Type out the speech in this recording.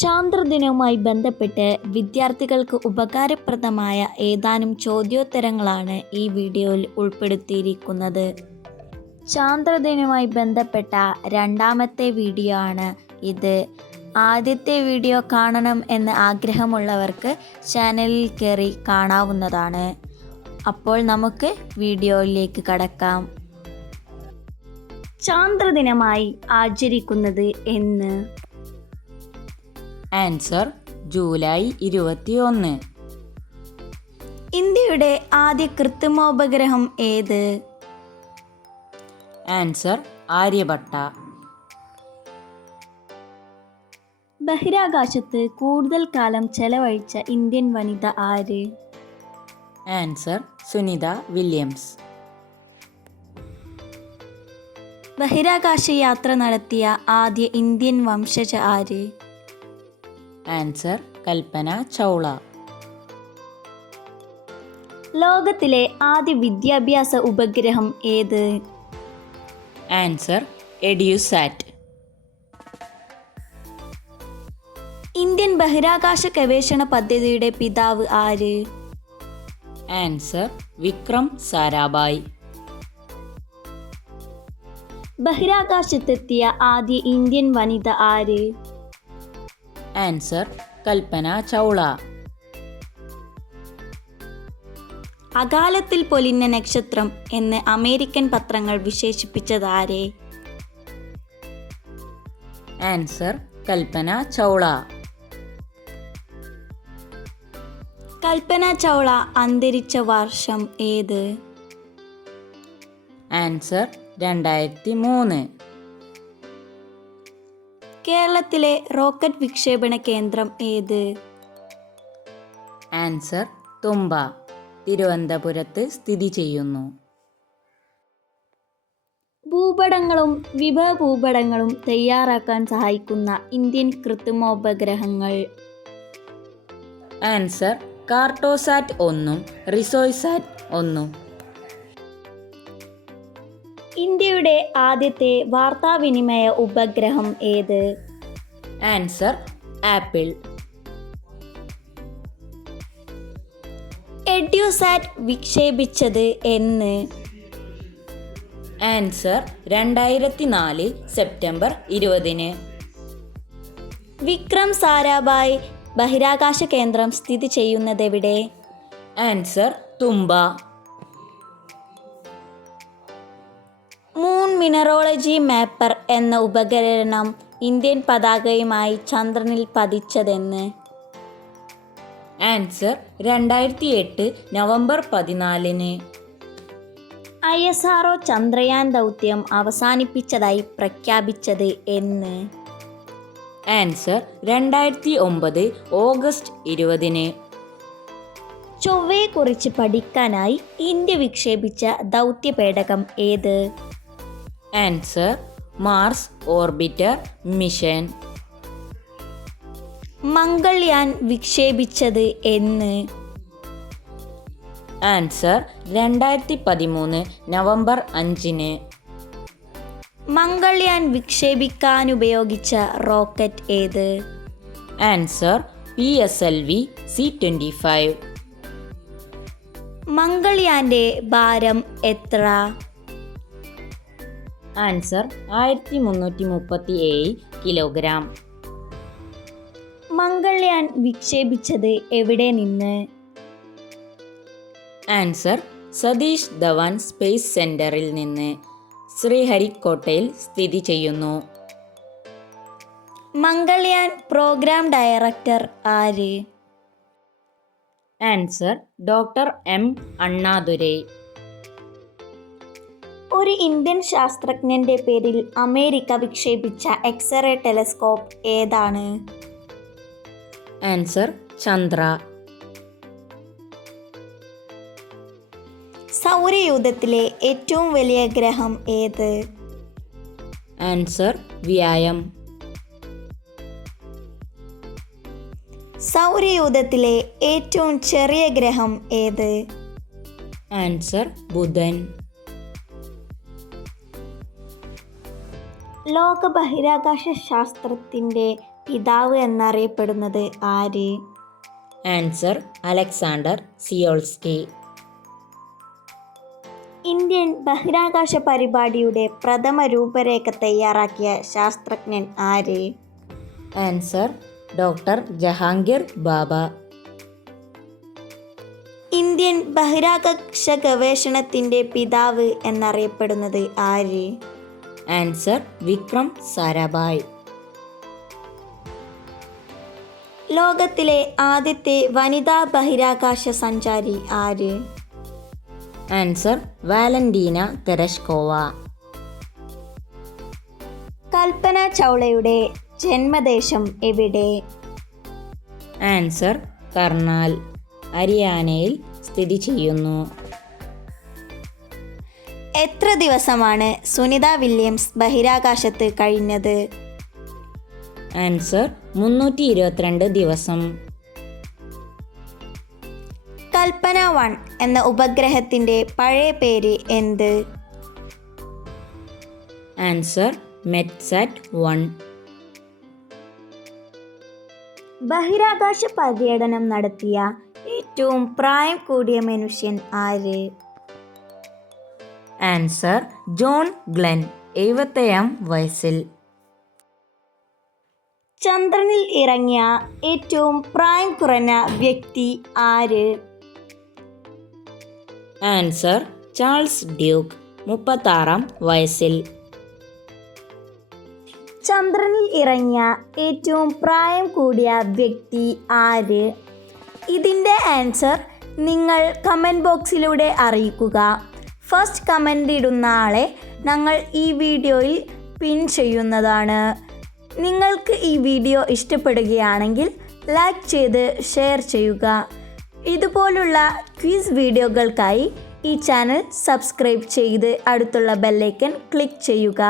ചാന്ദ്രദിനവുമായി ബന്ധപ്പെട്ട് വിദ്യാർത്ഥികൾക്ക് ഉപകാരപ്രദമായ ഏതാനും ചോദ്യോത്തരങ്ങളാണ് ഈ വീഡിയോയിൽ ഉൾപ്പെടുത്തിയിരിക്കുന്നത്. ചാന്ദ്രദിനവുമായി ബന്ധപ്പെട്ട രണ്ടാമത്തെ വീഡിയോ ആണ് ഇത്. ആദ്യത്തെ വീഡിയോ കാണണം എന്ന് ആഗ്രഹമുള്ളവർക്ക് ചാനലിൽ കയറി കാണാവുന്നതാണ്. അപ്പോൾ നമുക്ക് വീഡിയോയിലേക്ക് കടക്കാം. ചാന്ദ്രദിനമായി ആചരിക്കുന്നത് എന്ന്? Answer July 21. ഇന്ത്യയുടെ ആദ്യ കൃത്രിമോപഗ്രഹം ഏത്? ആൻസർ ആര്യഭട്ട. ബഹിരാകാശത്ത് കൂടുതൽ കാലം ചെലവഴിച്ച ഇന്ത്യൻ വനിത ആര്? Answer Sunita Williams. ബഹിരാകാശ യാത്ര നടത്തിയ ആദ്യ ഇന്ത്യൻ വംശജ ആര്? ആൻസർ കൽപ്പന ചൗള. ലോകത്തിലെ ആദ്യ വിദ്യാഭ്യാസ ഉപഗ്രഹം ഏത്? ആൻസർ എഡ്യൂസാറ്റ്. ഇന്ത്യൻ ബഹിരാകാശ ഗവേഷണ പദ്ധതിയുടെ പിതാവ് ആര്? ആൻസർ വിക്രം സാരാഭായ്. ബഹിരാകാശത്തെത്തിയ ആദ്യ ഇന്ത്യൻ വനിത ആര്? ആൻസർ കൽപ്പന ചൗള. അകാലത്തിൽ പൊലിഞ്ഞ നക്ഷത്രം എന്ന് അമേരിക്കൻ പത്രങ്ങൾ വിശേഷിപ്പിച്ചതാരെ? ആൻസർ കൽപ്പന ചൗള. കൽപ്പന ചൗള അന്തരിച്ച വർഷം ഏത്? ആൻസർ 2003. കേരളത്തിലെ റോക്കറ്റ് വിക്ഷേപണ കേന്ദ്രം ഏത്? ആൻസർ തുമ്പ, തിരുവനന്തപുരത്ത് സ്ഥിതി ചെയ്യുന്നു. ഭൂപടങ്ങളും വിഭവഭൂപടങ്ങളും തയ്യാറാക്കാൻ സഹായിക്കുന്ന ഇന്ത്യൻ കൃത്രിമോപഗ്രഹങ്ങൾ? ആൻസർ കാർട്ടോസാറ്റ് 1 റിസോയ്സാറ്റ് 1. ഇന്ത്യയുടെ ആദ്യത്തെ വാർത്താവിനിമയ ഉപഗ്രഹം ഏത്? Answer apple. എഡ്യൂസാറ്റ് വിക്ഷേപിച്ചത് എന്ന്? Answer 2004 September 20. വിക്രം സാരാഭായ് ബഹിരാകാശ കേന്ദ്രം സ്ഥിതി ചെയ്യുന്നതെവിടെ? Answer Thumba. Moon mineralogy mapper എന്ന ഉപകരണം ഇന്ത്യൻ പതാകയുമായി ചന്ദ്രനിൽ പതിച്ചതെന്ന്? Answer 2008 November 14. ISRO ചന്ദ്രയാൻ ദൗത്യം അവസാനിപ്പിച്ചതായി പ്രഖ്യാപിച്ചത് എന്ന്? Answer 2009 August 20. ചൊവ്വയെക്കുറിച്ച് പഠിക്കാനായി ഇന്ത്യ വിക്ഷേപിച്ച ദൗത്യപേടകം ഏത്? Answer Mars orbiter mission. Mangalyaan വിക്ഷേപിച്ചത് എന്ന്? Answer 2013 November 5. മംഗൾയാൻ വിക്ഷേപിക്കാനുപയോഗിച്ച റോക്കറ്റ് ഏത്? Answer PSLV C-25. മംഗൾയാന്റെ ഭാരം എത്ര? Answer 1337 kilogram. മംഗൾയാൻ വിക്ഷേപിച്ചത് എവിടെ നിന്ന്? ആൻസർ സതീഷ് ധവാൻ സ്പേസ് സെന്ററിൽ നിന്ന്, ശ്രീഹരിക്കോട്ടയിൽ സ്ഥിതി ചെയ്യുന്നു. മംഗൾയാൻ പ്രോഗ്രാം ഡയറക്ടർ ആര്? Answer doctor M Annadurai. ഒരു ഇന്ത്യൻ ശാസ്ത്രജ്ഞന്റെ പേരിൽ അമേരിക്ക വിക്ഷേപിച്ച എക്സ്റേ ടെലസ്കോപ്പ് ഏതാണ്? ആൻസർ ചന്ദ്ര. സൗരയൂഥത്തിലെ ഏറ്റവും വലിയ ഗ്രഹം ഏത്? ആൻസർ വ്യായം. സൗരയൂഥത്തിലെ ഏറ്റവും ചെറിയ ഗ്രഹം ഏത്? ആൻസർ ബുധൻ. ലോക ബഹിരാകാശ ശാസ്ത്രത്തിൻ്റെ പിതാവ് എന്നറിയപ്പെടുന്നത് ആര്? Answer Alexander സിയോൾസ്കി. ഇന്ത്യൻ ബഹിരാകാശ പരിപാടിയുടെ പ്രഥമ രൂപരേഖ തയ്യാറാക്കിയ ശാസ്ത്രജ്ഞൻ ആര്? Answer doctor Jahangir Bhabha. Indian ബഹിരാകാശ ഗവേഷണത്തിൻ്റെ പിതാവ് എന്നറിയപ്പെടുന്നത് ആര്? ആൻസർ വിക്രം സാരാഭായ്. ലോകത്തിലെ ആദ്യത്തെ വനിതാ ബഹിരാകാശ സഞ്ചാരി ആര്? Answer Valentina Tereshkova. കൽപ്പന ചൗളയുടെ ജന്മദേശം എവിടെ? ആൻസർ കർണാൽ, ഹരിയാനയിൽ സ്ഥിതി ചെയ്യുന്നു. എത്ര ദിവസമാണ് സുനിത വില്യംസ് ബഹിരാകാശത്ത് കഴിഞ്ഞത്? ആൻസർ 322 ദിവസം. കൽപ്പന 1 എന്ന ഉപഗ്രഹത്തിൻ്റെ പഴയ പേര് എന്ത്? ആൻസർ മെറ്റ്സാറ്റ് 1. ബഹിരാകാശ പര്യടനം നടത്തിയ ഏറ്റവും പ്രായം കൂടിയ മനുഷ്യൻ ആര്? ആൻസർ ജോൺ ഗ്ലെൻ, 75 വയസ്സിൽ. ചന്ദ്രനിൽ ഇറങ്ങിയ ഏറ്റവും പ്രായം കുറഞ്ഞ വ്യക്തി ആര്? ആൻസർ ചാൾസ് ഡ്യൂക്ക്, 36 വയസ്സിൽ. ചന്ദ്രനിൽ ഇറങ്ങിയ ഏറ്റവും പ്രായം കൂടിയ വ്യക്തി ആര്? ഇതിൻ്റെ ആൻസർ നിങ്ങൾ കമൻറ്റ് ബോക്സിലൂടെ അറിയിക്കുക. ഫസ്റ്റ് കമൻ്റ് ഇടുന്ന ആളെ ഞങ്ങൾ ഈ വീഡിയോയിൽ പിൻ ചെയ്യുന്നതാണ്. നിങ്ങൾക്ക് ഈ വീഡിയോ ഇഷ്ടപ്പെടുകയാണെങ്കിൽ ലൈക്ക് ചെയ്ത് ഷെയർ ചെയ്യുക. ഇതുപോലുള്ള ക്വിസ് വീഡിയോകൾക്കായി ഈ ചാനൽ സബ്സ്ക്രൈബ് ചെയ്ത് അടുത്തുള്ള ബെല്ലൈക്കൺ ക്ലിക്ക് ചെയ്യുക.